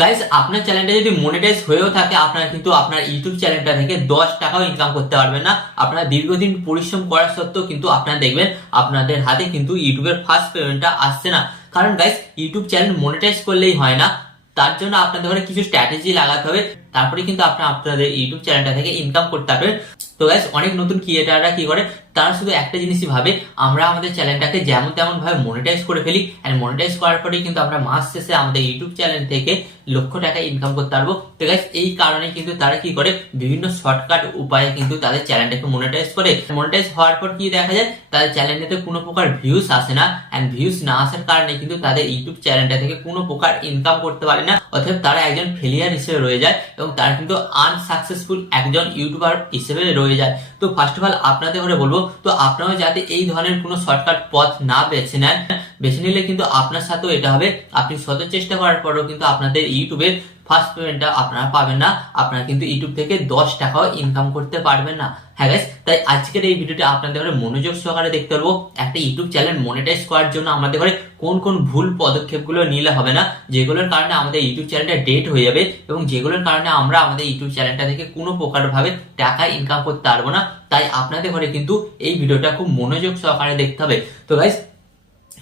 Guys, আপনার চ্যানেলটা যদি মনিটাইজ হয়েও থাকে, আপনারা কিন্তু আপনার ইউটিউব চ্যানেলটা থেকে 10 টাকাও ইনকাম করতে পারবেন না। আপনারা দীর্ঘদিন পরিশ্রম করার সত্ত্বেও কিন্তু আপনারা দেখবেন আপনাদের হাতে কিন্তু ইউটিউবের ফার্স্ট পেমেন্টটা আসছে না। কারণ গাইস, ইউটিউব চ্যানেল মনিটাইজ করলেই হয় না, তার জন্য আপনাদের ঘরে কিছু স্ট্র্যাটেজি লাগাতে হবে। তারপরে কিন্তু আপনারা আপনাদের ইউটিউব চ্যানেলটা থেকে ইনকাম করতে পারবেন। তো গাইস, অনেক নতুন ক্রিয়েটাররা কি করে, তারা শুধু একটা জিনিসই ভাবে, আমরা আমাদের চ্যানেলটাকে যেমন তেমন ভাবে মনিটাইজ করে ফেলি, এন্ড মনিটাইজ করার পরেই কিন্তু আমরা মাস শেষে আমাদের ইউটিউব চ্যানেল থেকে লক্ষ টাকা ইনকাম করতে পারবো। তো গাইস, এই কারণে কিন্তু তারা কি করে, বিভিন্ন শর্টকাট উপায়ে কিন্তু তাদের চ্যানেলটাকে মনিটাইজ করে। মনিটাইজ হওয়ার পর কি দেখা যায়, তাদের চ্যানেলটাতে কোনো প্রকার ভিউজ আসে না, এন্ড ভিউজ না আসার কারণে কিন্তু তাদের ইউটিউব চ্যানেলটা থেকে কোনো প্রকার ইনকাম করতে পারে না। অর্থাৎ তারা একজন ফেলিয়ার হিসেবে রয়ে যায় এবং তারা কিন্তু আনসাকসেসফুল একজন ইউটিউবার হিসেবে রয়ে যায়। তো ফার্স্ট অফ অল আপনাদের ঘরে বলবো, তো আপনারাও যাতে এই ধরনের কোনো শর্টকাট পথ না বেছে নেন। বেছে নিলে কিন্তু আপনার সাথেও এটা হবে, আপনি শত চেষ্টা করার পরেও কিন্তু আপনাদের ইউটিউবের ফার্স্ট পেমেন্টটা আপনারা পাবেন না, আপনারা কিন্তু ইউটিউব থেকে 10 টাকাও ইনকাম করতে পারবেন না। হ্যাঁ গাইস, তাই আজকের এই ভিডিওটা আপনাদের ঘরে মনোযোগ সহকারে দেখতে পারবো, একটা ইউটিউব চ্যানেল মনিটাইজ করার জন্য আমাদের ঘরে কোন কোন ভুল পদক্ষেপগুলো নিলে হবে না, যেগুলোর কারণে আমাদের ইউটিউব চ্যানেলটা ডেড হয়ে যাবে এবং যেগুলোর কারণে আমরা আমাদের ইউটিউব চ্যানেলটা থেকে কোনো প্রকার ভাবে টাকা ইনকাম করতে পারবো না। তাই আপনাদের ঘরে কিন্তু এই ভিডিওটা খুব মনোযোগ সহকারে দেখতে হবে। তো গাইস,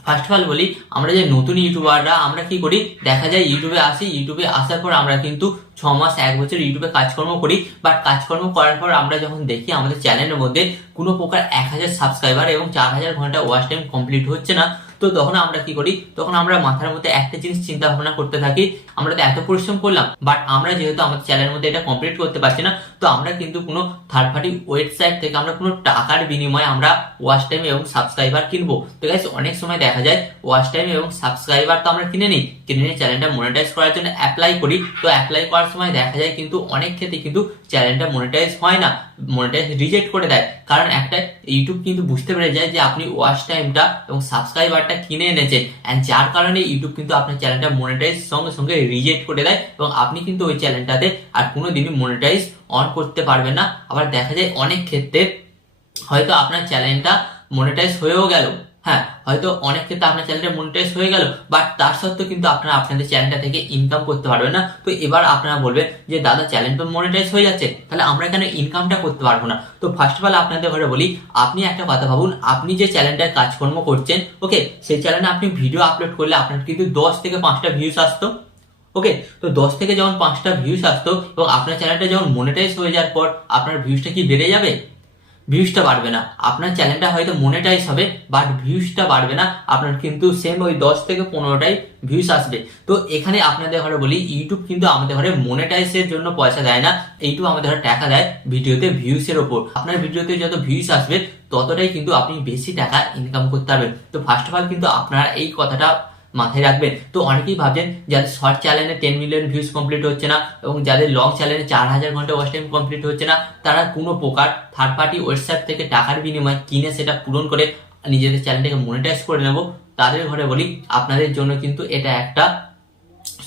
ফার্স্ট অফ অল বলি, আমরা যে নতুন ইউটিউবাররা আমরা কি করি, দেখা যায় ইউটিউবে আসি, ইউটিউবে আসার পর আমরা কিন্তু 6 মাস 1 বছর ইউটিউবে কাজকর্ম করি, বাট কাজকর্ম করার পর আমরা যখন দেখি আমাদের চ্যানেলের মধ্যে কোনো প্রকার 1000 সাবস্ক্রাইবার এবং 4000 ঘন্টা ওয়াচ টাইম কমপ্লিট হচ্ছে না, তো তখন আমরা কি করি, তখন আমরা মাথার মধ্যে একটা জিনিস চিন্তা ভাবনা করতে থাকি, আমরা তো এত পরিশ্রম করলাম, বাট আমরা যেহেতু আমাদের চ্যানেলের মধ্যে এটা কমপ্লিট করতে পারছি না, তো আমরা কিন্তু কোনো থার্ড পার্টি ওয়েবসাইট থেকে আমরা কোনো টাকার বিনিময়ে আমরা ওয়াচ টাইম এবং সাবস্ক্রাইবার কিনবো। তো গাইস, অনেক সময় দেখা যায় ওয়াচ টাইম এবং সাবস্ক্রাইবার তো আমরা কিনে নিই, কিনে নিয়ে চ্যানেলটা মনিটাইজ করার জন্য অ্যাপ্লাই করি। তো অ্যাপ্লাই করার সময় দেখা যায় কিন্তু অনেক ক্ষেত্রে কিন্তু চ্যানেলটা মনিটাইজ হয় না, মনিটাইজ রিজেক্ট করে দেয়। কারণ একটা ইউটিউব কিন্তু বুঝতে পেরে যায় যে আপনি ওয়াচ টাইমটা এবং সাবস্ক্রাইবারটা কিনে এনেছেন, এন্ড যার কারণে ইউটিউব কিন্তু আপনার চ্যানেলটা মনিটাইজ সঙ্গে সঙ্গে রিজেক্ট করে দেয় এবং আপনি কিন্তু ওই চ্যানেলটাতে আর কোনোদিনই মনিটাইজ অন করতে পারবেন না। আবার দেখা যায় অনেক ক্ষেত্রে হয়তো আপনার চ্যানেলটা মনিটাইজ হয়েও গেল, হ্যাঁ, হয়তো অনেক ক্ষেত্রে আপনার চ্যানেলটা মনিটাইজ হয়ে গেল, বাট তার সত্ত্বেও কিন্তু আপনারা আপনাদের চ্যানেলটা থেকে ইনকাম করতে পারবেন না। তো এবার আপনারা বলবেন যে দাদা, চ্যানেল তো মনিটাইজ হয়ে যাচ্ছে, তাহলে আমরা কেন ইনকামটা করতে পারবো না? তো ফার্স্ট অফ অল আপনাদের ঘরে বলি, আপনি একটা কথা ভাবুন, আপনি যে চ্যানেলটার কাজকর্ম করছেন, ওকে, সেই চ্যানেলে আপনি ভিডিও আপলোড করলে আপনার কিন্তু 10 থেকে 5টা ভিউজ আসতো, ওকে, তো 10 থেকে যখন 5টা ভিউজ আসতো এবং আপনার চ্যানেলটা যখন মনিটাইজ হয়ে যাওয়ার পর আপনার ভিউজটা কি বেড়ে যাবে? ভিউজটা বাড়বে না। আপনার চ্যানেলটা হয়তো মনিটাইজ হবে, বাট ভিউজটা বাড়বে না, আপনার কিন্তু সেম ওই 10 থেকে 15টাই ভিউজ আসবে। তো এখানে আপনাদের ঘরে বলি, ইউটিউব কিন্তু আমাদের ঘরে মনিটাইজের জন্য পয়সা দেয় না, ইউটিউব আমাদের ঘরে টাকা দেয় ভিডিওতে ভিউজের ওপর। আপনার ভিডিওতে যত ভিউজ আসবে ততটাই কিন্তু আপনি বেশি টাকা ইনকাম করতে পারবেন। তো ফার্স্ট অফ অল কিন্তু আপনারা এই কথাটা মাথায় রাখবেন। তো অনেকেই ভাবছেন যাদের শর্ট চ্যানেলে 10 মিলিয়ন ভিউজ কমপ্লিট হচ্ছে না এবং যাদের লং চ্যানেলে 4000 ঘন্টা ওয়াচ টাইম কমপ্লিট হচ্ছে না, তারা কোনো প্রকার থার্ড পার্টি ওয়েবসাইট থেকে টাকার বিনিময়ে কিনে সেটা পূরণ করে নিজেদের চ্যানেলটাকে মনিটাইজ করে নেব, তাদের ঘরে বলি আপনাদের জন্য কিন্তু এটা একটা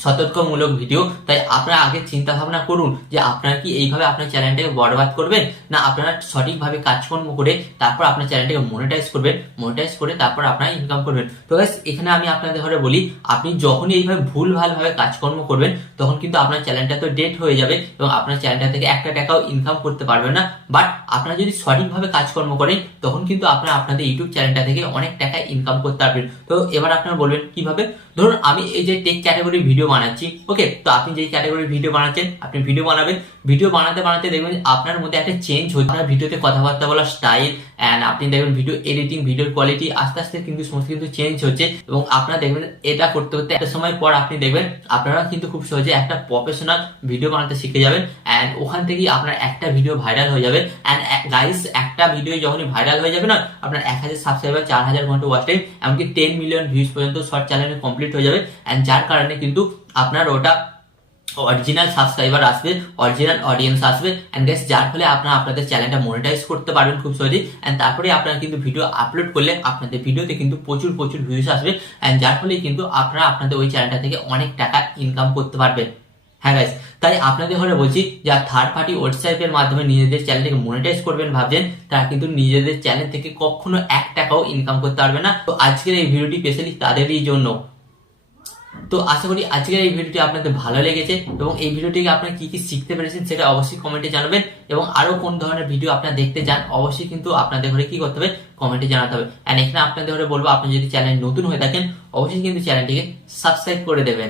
সতর্কমূলক ভিডিও। তাই আপনারা আগে চিন্তা ভাবনা করুন যে আপনারা কি এইভাবে আপনার চ্যানেলটাকে বরবাদ করবেন, না আপনারা সঠিকভাবে কাজকর্ম করে তারপর আপনার চ্যানেলটাকে মনিটাইজ করবেন, মনিটাইজ করে তারপর আপনারা ইনকাম করবেন। তো গাইস, এখানে আমি আপনাদের ঘরে বলি, আপনি যখনই এইভাবে ভুলভালভাবে কাজকর্ম করবেন তখন কিন্তু আপনার চ্যানেলটা তো ডেড হয়ে যাবে এবং আপনার চ্যানেলটা থেকে একটা টাকাও ইনকাম করতে পারবেন না। বাট আপনারা যদি সঠিকভাবে কাজকর্ম করেন তখন কিন্তু আপনারা আপনাদের ইউটিউব চ্যানেলটা থেকে অনেক টাকা ইনকাম করতে পারবেন। তো এবার আপনারা বলবেন কিভাবে? ধরুন আমি এই যে টেক ক্যাটাগরি ভিডিও বানাচ্ছি, ওকে, তো আপনি যেই ক্যাটাগরি ভিডিও বানাচ্ছেন, আপনি ভিডিও বানাবেন, ভিডিও বানাতে বানাতে দেখবেন আপনার মধ্যে একটা চেঞ্জ হচ্ছে, আপনার ভিডিওতে কথাবার্তা বলার স্টাইল, এন্ড আপনি দেখবেন ভিডিও এডিটিং, ভিডিওর কোয়ালিটি আস্তে আস্তে কিন্তু সমস্ত কিন্তু চেঞ্জ হচ্ছে এবং আপনারা দেখবেন এটা করতে করতে একটা সময় পর আপনি দেখবেন আপনারা কিন্তু খুব সহজে একটা প্রফেশনাল ভিডিও বানাতে শিখে যাবেন, এন্ড ওখান থেকেই আপনার একটা ভিডিও ভাইরাল হয়ে যাবে। এন্ড গাইস, একটা ভিডিও যখনই ভাইরাল হয়ে যাবে না, আপনার 1000 সাবস্ক্রাইবার, 4000 ঘন্টা ওয়াচ টাইম, এমনকি 10 মিলিয়ন ভিউজ পর্যন্ত শর্ট চ্যানেলে কমপ্লিট হয়ে যাবে, এন্ড যার কারণে কিন্তু আপনার ওটা অরিজিনাল সাবস্ক্রাইবার আসবে, অরিজিনাল অডিয়েন্স আসবে, এন্ড গাইস যার ফলে আপনারা আপনাদের চ্যানেলটা মনিটাইজ করতে পারবেন খুব সহজেই, এন্ড তারপরে আপনারা কিন্তু ভিডিও আপলোড করলে আপনাদের ভিডিওতে কিন্তু প্রচুর প্রচুর ভিউজ আসবে, এন্ড যার ফলে কিন্তু আপনারা আপনাদের ওই চ্যানেলটা থেকে অনেক টাকা ইনকাম করতে পারবেন। হ্যাঁ গাইস, তাই আপনাদের ঘরে বলছি, যারা থার্ড পার্টি ওয়েবসাইটের মাধ্যমে নিজেদের চ্যানেলটাকে মনিটাইজ করবেন ভাবছেন, তারা কিন্তু নিজেদের চ্যানেল থেকে কখনো 1 টাকাও ইনকাম করতে পারবে না। তো আজকের এই ভিডিওটি স্পেশালি তাদেরই জন্য। তো আশা করি আজকের এই ভিডিওটি আপনাদের ভালো লেগেছে এবং এই ভিডিও থেকে আপনারা কি কি শিখতে পেরেছেন সেটা অবশ্যই কমেন্টে জানাবেন এবং আরো কোন ধরনের ভিডিও আপনারা দেখতে চান অবশ্যই কিন্তু আপনাদের ঘরে কি করতে হবে কমেন্টে জানাতে হবে। এন্ড এখানে আপনাদের ঘরে বলবো আপনি যদি চ্যানেল নতুন হয়ে থাকেন অবশ্যই কিন্তু চ্যানেলটিকে সাবস্ক্রাইব করে দেবেন।